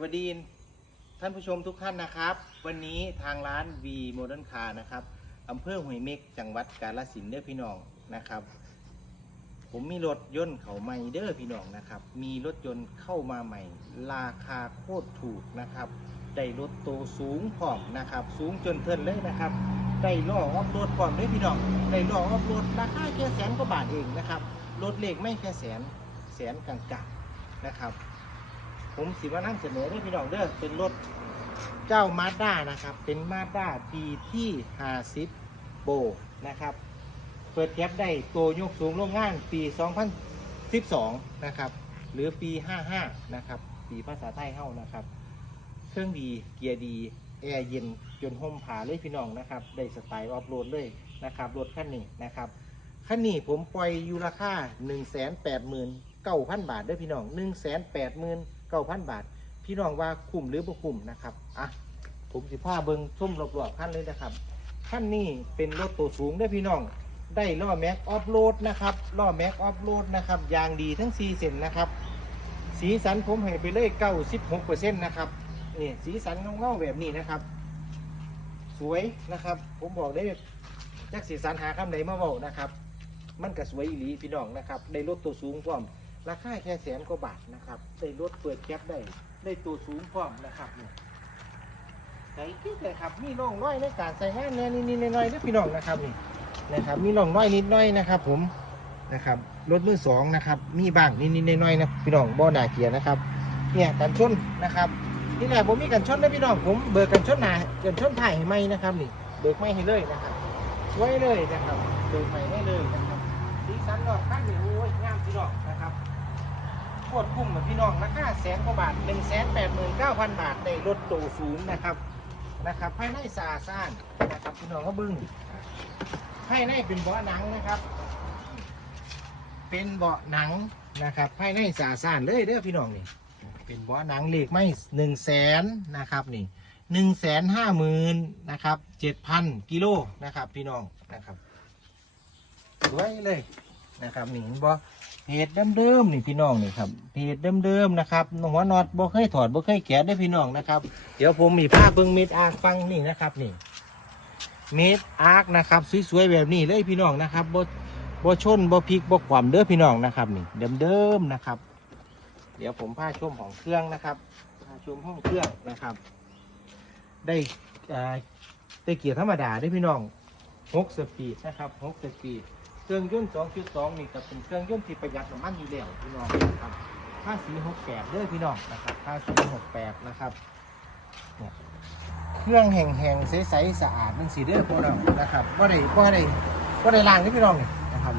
วัสดีท่านผู้ชมทุกท่านนะครับ วันนี้ทางร้าน V Modern Car นะครับอำเภอห้วยเม็กจังหวัดกาฬสินธุ์เด้อพี่น้องนะครับ ผมมีรถยนต์เขาใหม่เด้อพี่น้องนะครับ มีรถยนต์เข้ามาใหม่ ราคาโคตรถูกนะครับ ได้รถโตสูงพร้อมนะครับ สูงจนเทินเลยนะครับ ได้ล้อออฟโรดพร้อมด้วยพี่น้อง ได้ล้อออฟโรดราคาแค่แสนกว่าบาทเองนะครับ รถเล็กไม่แค่แสนแสนกลางๆนะครับ ผมสิมานั่งเสนอด้พี่น้องเด้อเป็นรถเจ้ามาด้านะครับ เป็นมาด้าปีที่50โบนะครับ เปิดแก๊ปได้โตยกสูงโรงงานปี 2012 นะครับ หรือปี 55 นะครับ ปีภาษาไทยเฮ้านะครับ เครื่องดีเกียร์ดี แอร์เย็นจนห่มผาเลยพี่น้องนะครับ ได้สไตล์ออฟโรดเลยนะครับ รถคันนี้นะครับคันนี้ผมปล่อยอยู่ราคา 1 8 9 0 0 0 บาทเด้วยพี่น้อง 1 9 0 0 0บาท พี่น้องว่าคุ้มหรือบ่คุ้มนะครับอะผมสิพาเบิงชมรอบๆคันเลยนะครับคันนี้เป็นรถตัวสูงเด้พี่น้อง ได้ล้อแม็กออฟโรดนะครับล้อแม็กออฟโรดนะครับยางดีทั้ง4เส้นนะครับ สีสันผมให้ไปเลย96%นะครับนี่สีสันเงาๆแบบนี้นะครับ สวยนะครับ ผมบอกได้จักสีสันหาคำไหนมาบอกนะครับ มันก็สวยอีหลีพี่น้องนะครับ ได้รถตัวสูงพร้อม ราคาแค่แสนกว่าบาทนะครับได้รถเปิดแคปได้ ได้ตัวสูงพร้อมนะครับนี่ใส่กิ๊กเลยครับมีร่องน้อยในการใส่งานแน่นิดๆหน่อยๆเด้อพี่น้องนะครับนี่นะครับ มีร่องน้อยนิดหน้อยนะครับ ผมนะครับรถมือสองนะครับ มีบ้างนิดๆหน่อยๆนะพี่น้องบ่อหนาเกียร์นะครับ เนี่ยกันชนนะครับที่แรกผมมีกันชนนะพี่น้องผมเบิกกันชนหนากันชนถ่ายให้ไหมนะครับนี่เบิกไม่ให้เลยนะครับสวยเลยนะครับเบิกใหม่ให้เลย สีสันดอกข้างนี่โอ้ยงามพี่น้องนะครับโคตรคุ้มกับพี่น้องราคาแสนกว่าบาท1 8 9 0 0 0บาทในรถโตสูงนะครับนะครับภายในสาดสะอ้านนะครับพี่น้องก็บึ้งภายในเป็นเบาะหนังนะครับ เป็นเบาะหนังนะครับภายในสาดสะอ้านเลยเด้อพี่น้องนี่เป็นเบาะหนังเหล็กไม่หนึ่งแสนนะครับนี่หนึ่งแสนห้าหมื่นนะครับเจ็ดพันกิโลนะครับพี่น้องนะครับ สวยเลยนะครับนี่เห็นบ่เพจเดิมๆนี่พี่น้องนี่ครับเพจเดิมๆนะครับหัวน็อตบ่เคยถอดบ่เคยแกะได้พี่น้องนะครับ เดี๋ยวผมมีผ้าเบิ่งเม็ดอาร์ฟังนี่นะครับนี่เม็ดอาร์นะครับสวยๆแบบนี้เลยพี่น้องนะครับบ่บ่ชนบ่พลิกบ่ขวามเด้อพี่น้องนะครับนี่เดิมๆนะครับ เดี๋ยวผมผ้าชมของเครื่องนะครับผ้าชมห้องเครื่องนะครับ ได้ได้เกียร์ธรรมดาได้พี่น้อง6สปีดนะครับ6สปีด เครื่องยนต์2.2 นี่ก็เป็นเครื่องยนต์ที่ประหยัดน้ำมันอยู่แล้วพี่น้องนะครับค่าสี68เด้อพี่น้องนะครับค่าสี68นะครับเนี่ยเครื่องแห้งๆใสๆสะอาดมันสีเด้อพวกเรานะครับบ่ได้บ่ได้บ่ได้ล้างนี่พี่น้องนี่นะครับ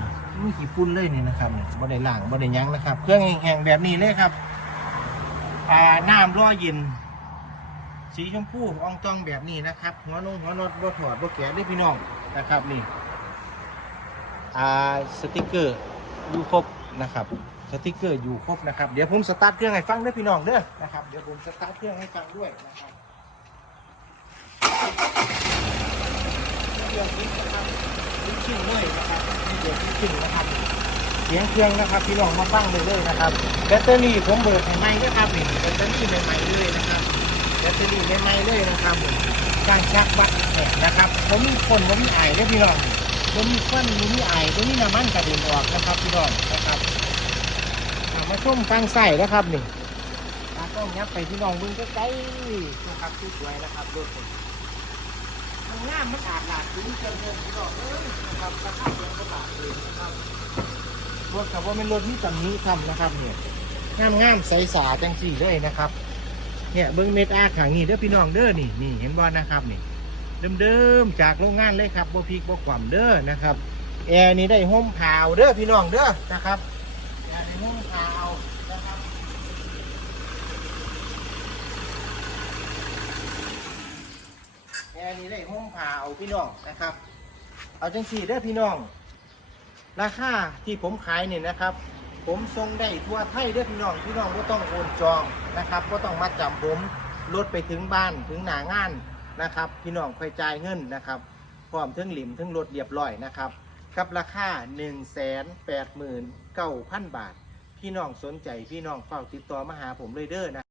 มีขี้ฝุ่นเลยนี่นะครับบ่ได้ล้างบ่ได้ยั้งนะครับ เครื่องแห้งๆแบบนี้เลยครับอ่าน้ำร้อเย็นสีชมพูอ่องตองแบบนี้นะครับหัวนงหัวนดบ่ถอดบ่แกะได้พี่น้องนะครับนี่ อ่าสติกเกอร์อยู่ครบนะครับสติกเกอร์อยู่ครบนะครับเดี๋ยวผมสตาร์ทเครื่องให้ฟังด้วยพี่น้องเด้อนะครับเดี๋ยวผมสตาร์ทเครื่องให้ฟังด้วยนะครับเครื่องนี้นะครับลิ้นชิ้นเลยนะครับมีเดี๋ยวลิ้นชิ้นนะครับเสียงเครื่องนะครับพี่น้องมาฟังเลยเลยนะครับแบตเตอรี่ผมเบิกใหม่ๆนะครับนี่แบตเตอรี่ใหม่ๆเลยนะครับแบตเตอรี่ใหม่ๆเลยนะครับการชักวัดแหกนะครับผมมีคนผมมีไอเด้พี่น้อง บ่มีควันบ่มีไอบ่มีน้ำมันกระเด็นออกนะครับพี่น้องนะครับเอามาชมฟังใส่นะครับนี่ตาต้องยับไปพี่น้องเบิ่งใกล้ๆนะครับสวยๆนะครับรถผมทางหน้ามันอาดหลาดถึงเกินเกินพี่น้องเอ้ยนะครับราคาเพียงกว่าบาทเองนะครับรถกับว่าเป็นรถที่ตำนี้ทำนะครับเนี่ยงามงามใสสาจังสี่เลยนะครับ เนี่ยเบิ้งเม็ดอาขางนี่เด้อพี่น้องเด้อนี่นี่เห็นบ่นะครับนี่ เดิมๆจากโรงงานเลยครับบ่พริกบ่ขวามเด้อนะครับแอร์นี่ได้ห่มผาวเด้อพี่น้องเด้อนะครับแอร์ได้ห่มผาวนะครับแอร์นี่ได้ห่มผาวพี่น้องนะครับ เอาจังสี่เด้อพี่น้อง ราคาที่ผมขายเนี่ยนะครับ ผมส่งได้ทั่วไทยเด้อพี่น้องพี่น้องก็ต้องโอนจองนะครับ ก็ต้องมาจำผมรถไปถึงบ้านถึงหนางาน นะครับ พี่น้องคอยจ่ายเงินนะครับพร้อมทั้งหลิมทั้งรถเรียบร้อยนะครับกับราคา 1 8 9 0 0 0 บาท พี่น้องสนใจพี่น้องเฝ้าติดต่อมาหาผมเลยเด้อนะ